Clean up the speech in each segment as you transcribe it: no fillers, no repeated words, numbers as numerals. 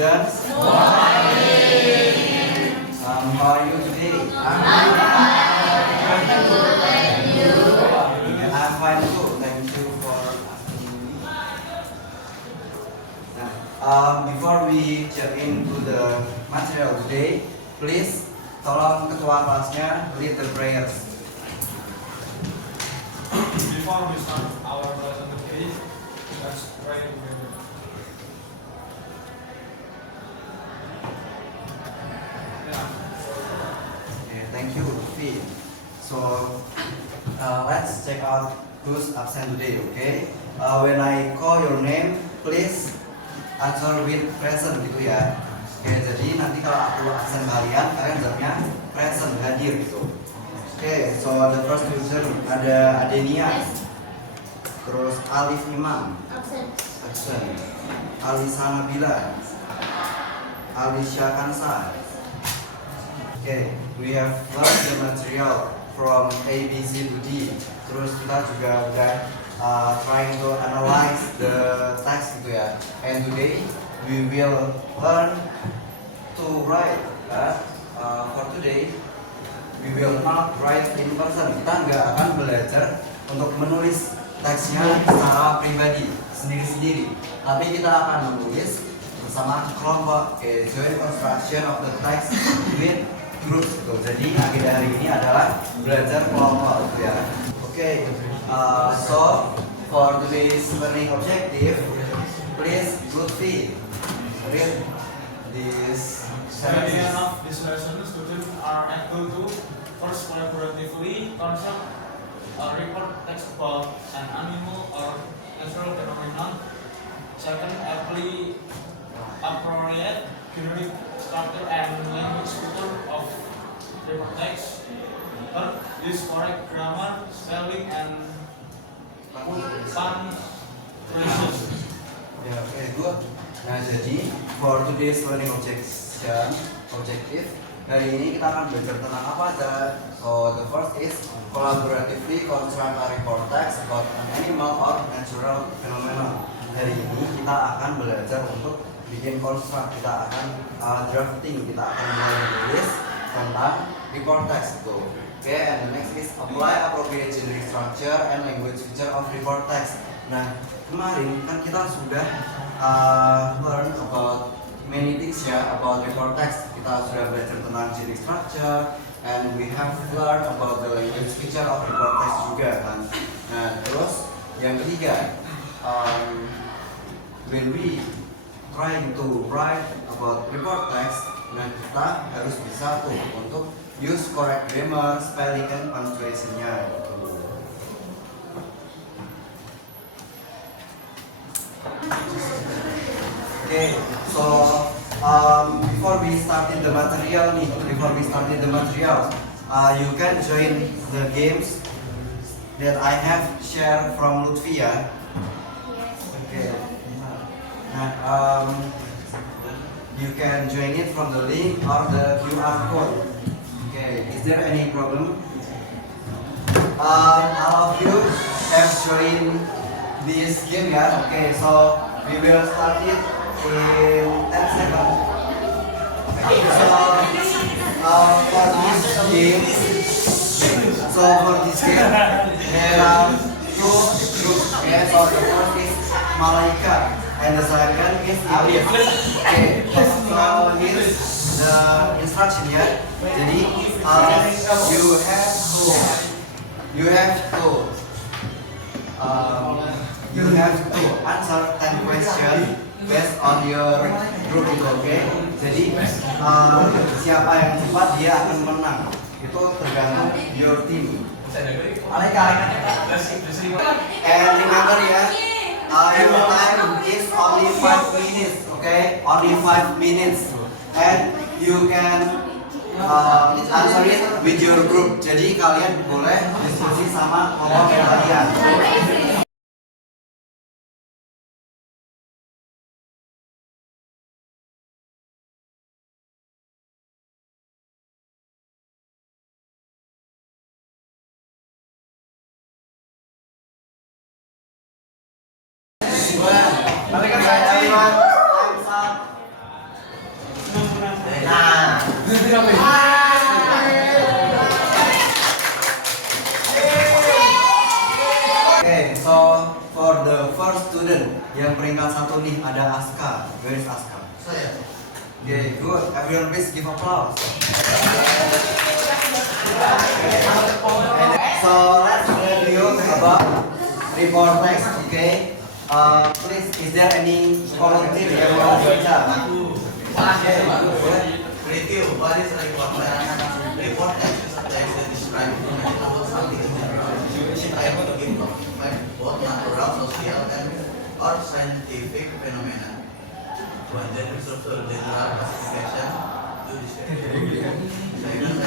students. How are you today? I'm fine too. Thank you for asking me. Before we jump into the material today, please tolong ketua kelasnya lead the prayers. Before we start our lesson today, let's pray together. Okay, thank you, Lutfi. So let's check out who's absent today. Okay. When I call your name, please answer with present gitu ya. Oke, jadi nanti kalau aku absen kalian jawabnya present, hadir gitu. Oke, so the first user ada Adenia, terus Alif Imam, absen. Alisa Nabila, Alisha Kansa. Oke, we have learned the material from A, B, C to D. Terus kita juga udah trying to analyze the text gitu ya. And today we will learn to write. For today we will not write in person. Kita nggak akan belajar untuk menulis teksnya secara pribadi sendiri-sendiri. Tapi kita akan menulis bersama kelompok. Okay, joint construction of the text with groups. Gitu. Jadi agenda hari ini adalah belajar kelompok gitu ya. Okay, so for today's learning objective, please Lutfi read this By the end sentence. of this lesson, students are able to first collaboratively concept a report text about an animal or natural phenomenon. Second, apply appropriate generic structure and language structure of report text. Third, use correct grammar, spelling, and punctuation. Ya, oke, good. Nah, jadi for today's learning objective hari ini kita akan belajar tentang apa aja. So the first is collaboratively construct a report text about an animal or natural phenomenon. Hari ini kita akan belajar untuk bikin construct, kita akan drafting, kita akan mulai menulis tentang report text itu. Okay, and the next is apply appropriate generic structure and language feature of report text. Nah, kemarin kan kita sudah learn about many things ya about report text. Kita sudah belajar tentang generic structure and we have learned about the language feature of report text juga kan. Nah, terus yang ketiga, when we trying to write about report text, nah kita harus bisa tuh untuk use correct grammar, spelling, and punctuation-nya gitu. Okay, so before we started the material, you can join the games that I have shared from Lutfi ya. Okay. Nah, you can join it from the link or the QR code. Okay, is there any problem? All of you have joined this game ya. Okay, so we will start it in 10 seconds. So for this game, there are two groups. Okay, so the first is Malaikat and the second is Iblis. Okay, so here's the instruction ya. Jadi you have to answer 10 questions based on your group itu, oke? Jadi siapa yang cepat dia akan menang. Itu tergantung your team. And remember ya, your time is only 5 minutes, okay? Only 5 minutes, and you can answer it with your group. Jadi kalian boleh diskusi sama kelompok kalian. Time's up. Okay, so for the first student yang peringkat 1 nih ada Aska. Where is Aska? Saya. Okay, good. Everyone please give applause. So let's review about report text. Okay. Please, is there any volunteer yang mau baca? Review. What is report text? Report text is a text that describes about something in general. I want to give both natural, social, and or scientific phenomena. One then reserves to general classification to description. Second,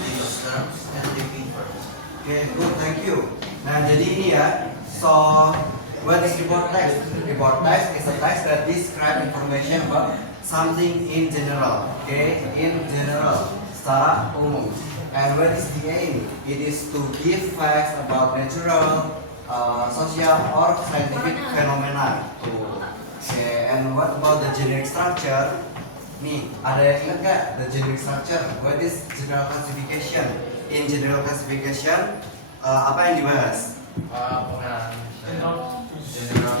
legal terms and thinking first. Okay, good, thank you. Nah, jadi ini ya. So, what is report text? Report text is a text that describe information about something in general. Okay, in general, secara umum. And what is the aim? It is to give facts about natural, social, or scientific phenomena. Okay, and what about the generic structure? Nih, ada yang ingat gak the generic structure? What is general classification? In general classification, apa yang dibahas?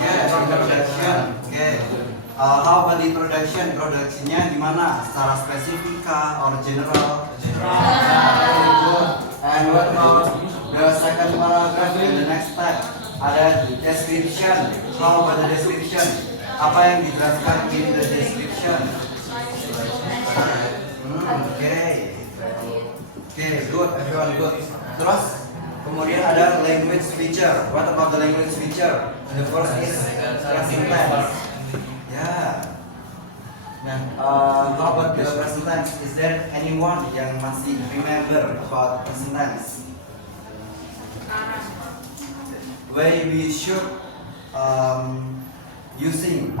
Yeah, introduction. Okay. How about the introduction? Introduksinya di mana? Secara spesifika or general? Very good. And what about the second paragraph in the next step? Ada description. How about the description? Apa yang dijelaskan in the description? Okay. Okay, good. Everyone good. Terus kemudian ada language feature. What about the language feature? The first is present tense. Yeah. Nah, how about the present tense? Is there anyone yang masih remember about present tense? Where we should using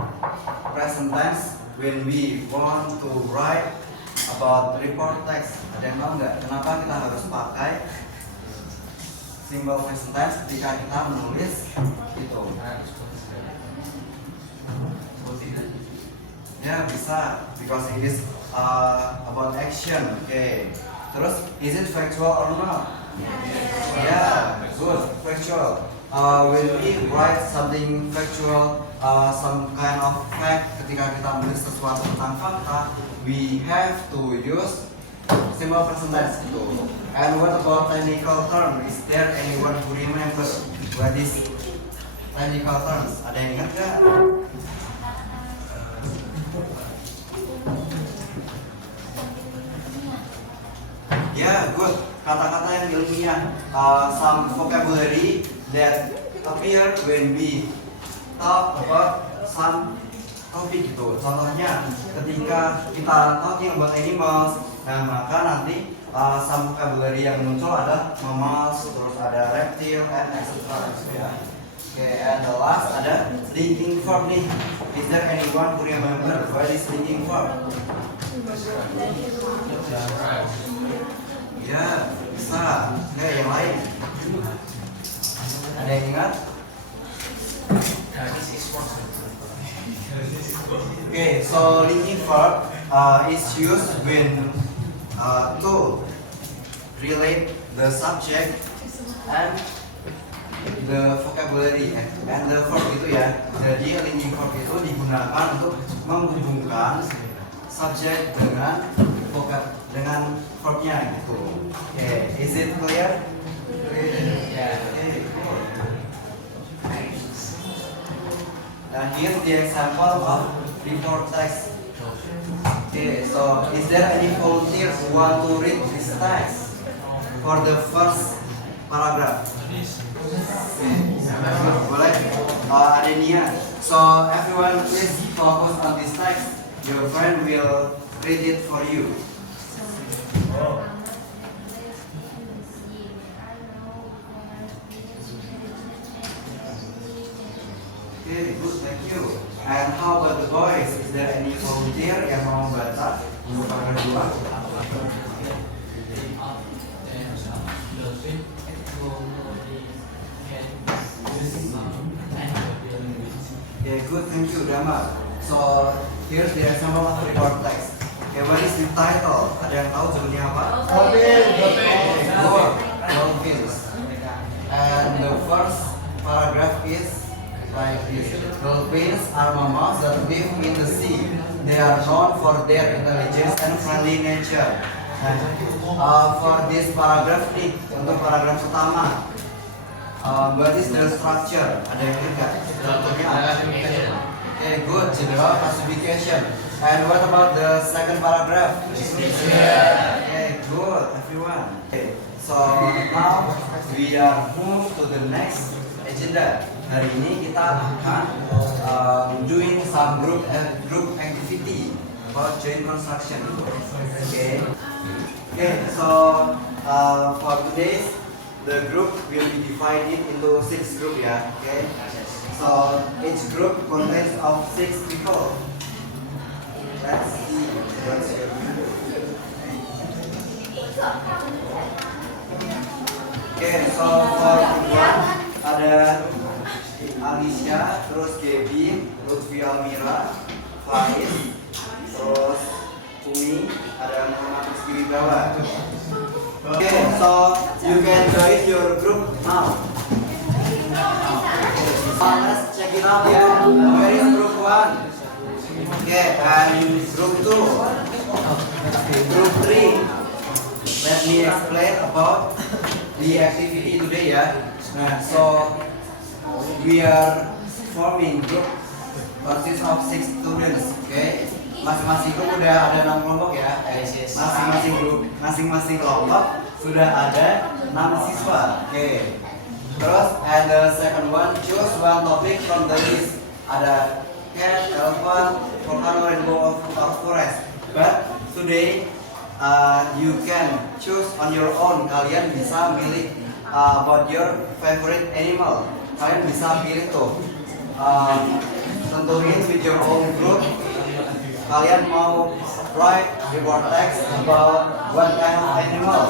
present tense when we want to write about report text. Ada yang tahu nggak kenapa kita harus pakai simbol present tense ketika kita menulis itu? Ya bisa, because it is about action. Okay. Terus, is it factual or not? Yeah, good, factual. When we write something factual, some kind of fact, ketika kita menulis sesuatu tentang fakta, we have to use simple present tense itu. And what about technical term? Is there anyone who remember what is technical terms? Ada yang ingat gak? Yeah, good. Kata-kata yang ilmiah, some vocabulary that appear when we talk about some topic itu. Contohnya, ketika kita talking about animals, nah maka nanti some vocabulary yang muncul ada mammals, terus ada reptile, and etc. Ya. Okay, and the last ada linking verb nih. Is there anyone who remember what is linking verb? Ya, bisa. Ya, yang lain. Ada yang ingat? Okay, so linking verb is used when to relate the subject and the vocabulary and the verb itu ya. Jadi linking verb itu digunakan untuk menghubungkan subjek dengan verbnya gitu. Okay, is it clear? Yeah. Okay, cool. Now here's the example of report text. Okay, so is there any volunteer who want to read this text for the first paragraph? Boleh? Ada Nia. So everyone please focus on this text. Your friend will read it for you. Okay, good, thank you. And how about the boys? Is there any volunteer yang mau baca untuk paragraf 2? Okay, good, thank you, Dama. So here's the example of report text. Okay, what is the title? Ada yang tahu judulnya apa? Dolphins. And the first paragraph is like this. Dolphins are mammals that live in the sea. They are known for their intelligence and friendly nature. For this paragraph nih, untuk paragraf pertama, what is the structure? Ada yang lihat nggak? Strukturnya apa? Okay, good. General classification. And what about the second paragraph? Okay, good, everyone. Okay, so now we are move to the next agenda. Hari ini kita akan doing some group activity about joint construction. Okay. Okay, so for today the group will be divided into 6 group ya. Okay. So each group contains of 6 people. Let's see what's your group. Okay, so for group ada Alicia, terus Gaby, Lutfi Almira, Faiz, terus Umi, ada Muhammad Rizky Wibawa. Okay, so you can join your group now. Let's check it out ya. Where is group 1? Okay, and group 2, group 3. Let me explain about the activity today ya. Nah, so we are forming group consists of 6 students. Okay, masing-masing grup udah ada 6 kelompok ya. Masing-masing grup, masing-masing kelompok sudah ada 6 siswa. Okay. Terus, and the second one, choose one topic from the list. Ada cat, elephant, volcano, rainbow, or forest. But today, you can choose on your own. Kalian bisa milih about your favorite animal. Kalian bisa pilih tuh. Tentuin with your own group. Kalian mau write your text about what kind of animal.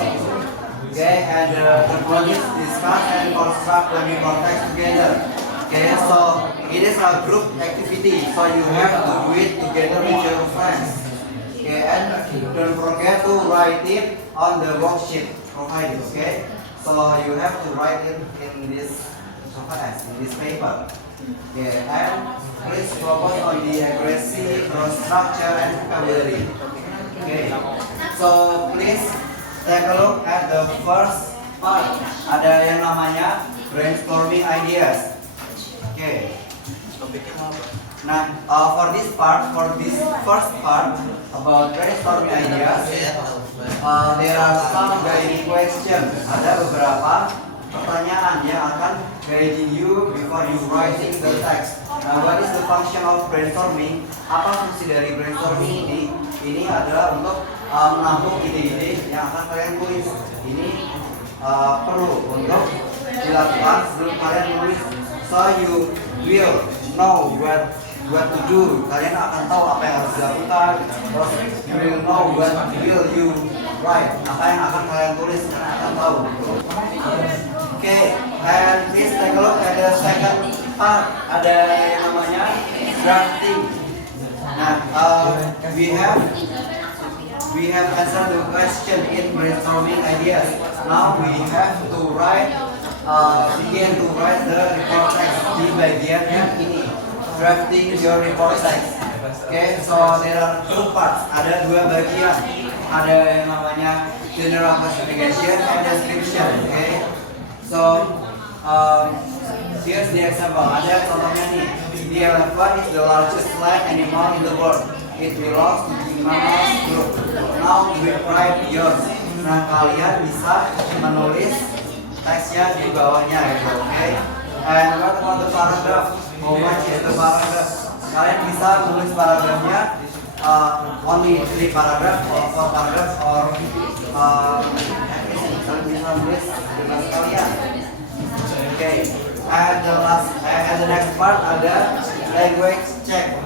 Okay, and the project discuss and construct the report text together. Okay, so it is a group activity, so you have to do it together with your friends. Okay, and don't forget to write it on the worksheet provided. Okay, so you have to write it in this paper. Okay, and please focus on the accuracy, structure, and vocabulary. Okay, so please take a look at the first part. Ada yang namanya brainstorming ideas. Okay. Nah, for this first part about brainstorming ideas, there are some guiding questions. Ada beberapa pertanyaan yang akan guiding you before you writing the text. Nah, what is the function of brainstorming? Apa fungsi dari brainstorming ini? Ini adalah untuk menampung ide-ide yang akan kalian tulis. Ini perlu untuk dilakukan sebelum kalian menulis. So you will know what to do. Kalian akan tahu apa yang harus dilakukan. Terus you will know what will you write. Apa yang akan kalian tulis, kalian akan tahu. Okay, and please take a look at the second part. Ada yang namanya drafting. Nah, we have answered the question in brainstorming ideas. Now we have to begin to write the report text di bagian yang ini, drafting your report text. Okay, so there are 2 parts. Ada 2 bagian. Ada yang namanya general classification and description. Okay, so here's the example. Ada contohnya nih. The elephant is the largest land animal in the world. It belongs to the mammals group. Now we write yours. Nah, kalian bisa menulis teksnya di bawahnya gitu, oke? Okay? And what about the paragraph? How much is the paragraph? Kalian bisa menulis paragrafnya only 3 paragraph or 4 paragraph or kalian bisa menulis bebas kalian. Okay. And the next part ada language check.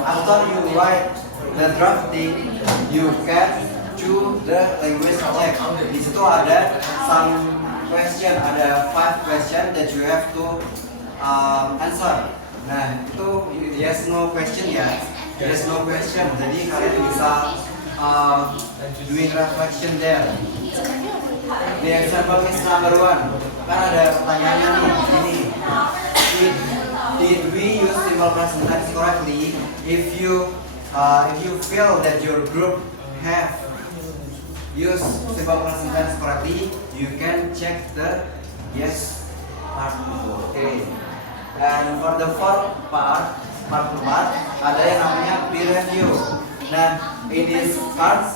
After you write the drafting, you can choose the language check. Di situ ada some question, ada 5 question that you have to answer. Nah, itu yes no question ya. Yes no question. Jadi kalian bisa doing reflection there. The example is number 1. Kan ada pertanyaannya nih, ini. Did we use simple present tense correctly? If you feel that your group have used simple present tense correctly, you can check the yes part. Okay. And for the fourth part ada yang namanya peer review. Nah, in this part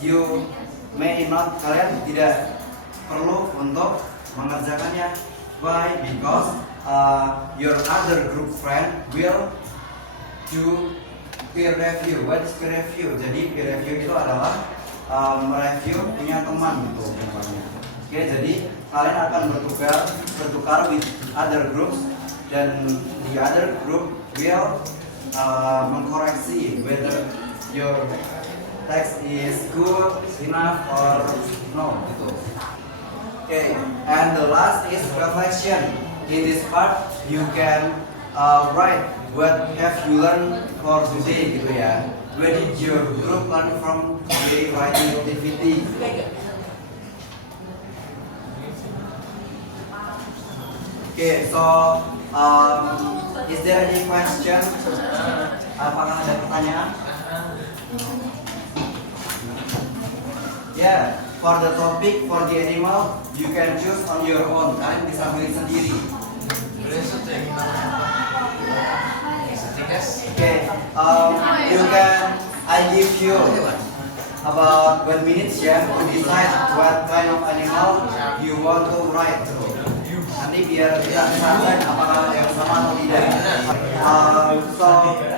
you may not, kalian tidak perlu untuk mengerjakannya. Why? Because your other group friend will do peer review. What is peer review? Jadi peer review itu adalah mereview punya teman gitu namanya. Oke, jadi kalian akan bertukar with other groups, dan the other group will mengkoreksi whether your text is good enough or no gitu. Okay, and the last is reflection. In this part, you can write what have you learned for today gitu ya. Where did your group learn from today writing activity? Okay, so is there any question? Apakah ada pertanyaan? Yeah. For the topic, for the animal, you can choose on your own. Kalian bisa pilih sendiri. Okay, you can. I give you about 1 minute ya to decide what kind of animal you want to write. Nanti biar kita kesana apakah ada yang sama atau tidak. So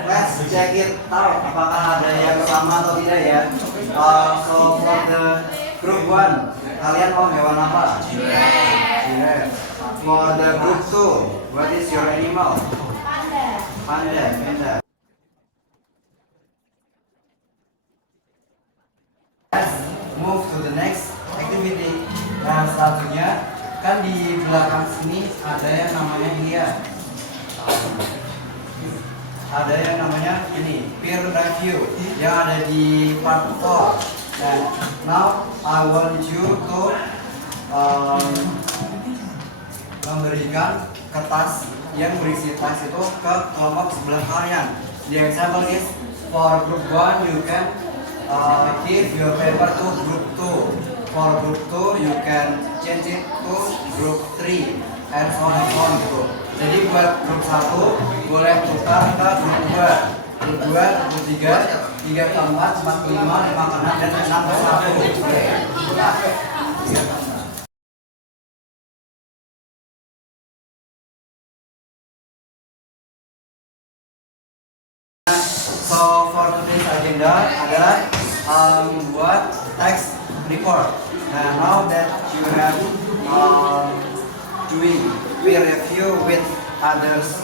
let's check it out. Apakah ada yang sama atau tidak ya. So for the Group 1, kalian mau hewan apa? Giraffe. For the group 2, what is your animal? Panda. Let's move to the next activity. Nah, selanjutnya kan di belakang sini ada yang namanya ini ya. Ada yang namanya ini peer review yang ada di part 4. And now I want you to memberikan kertas yang berisi teks itu ke kelompok sebelah kalian. The example is for group 1 you can give your paper to group 2. For group 2 you can change it to group 3 and so on and so on gitu. Jadi buat grup 1 boleh tukar ke grup 2. Grup 2, grup 3, 3 ke 4, 4 ke 5, 5 ke 6, dan 6 ke 1. So for today's agenda adalah buat text report. Nah, now that you have doing peer review with others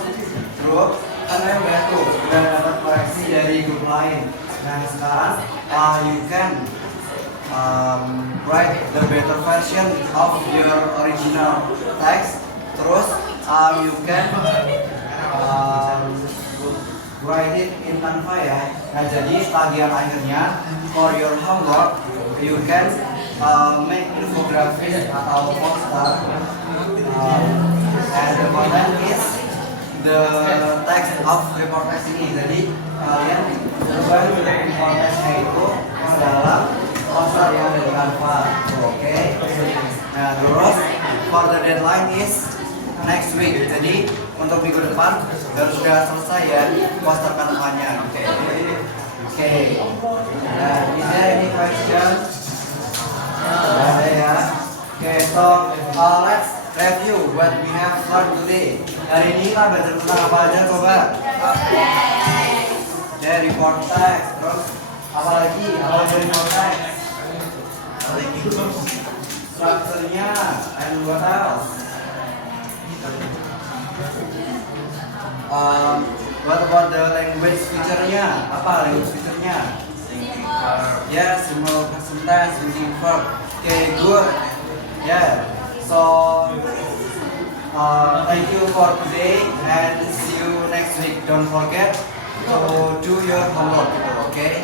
group, kalian udah dapat koreksi dari grup lain. Nah, sekarang you can write the better version of your original text. Terus you can write it in Canva ya. Nah, jadi bagian akhirnya for your homework you can make infographic atau poster, and the content is the text of report text ini. Jadi kalian ubah report textnya itu ke dalam poster yang ada di Canva. Oke. Nah, terus for the deadline is next week. Jadi untuk minggu depan harus sudah selesai ya poster Canva-nya. Oke. Nah, is there any question? Ada ya. Oke, so let's review what we have learned today. Hari ini kita belajar tentang apa aja coba? Dari report text, terus apa lagi? Awal dari report text, strukturnya, and what else? What about the language feature-nya? Apa language feature-nya? Yeah, simple present tense, using verb. Okay, good. Yeah. So thank you for today and see you next week. Don't forget to do your homework. Okay.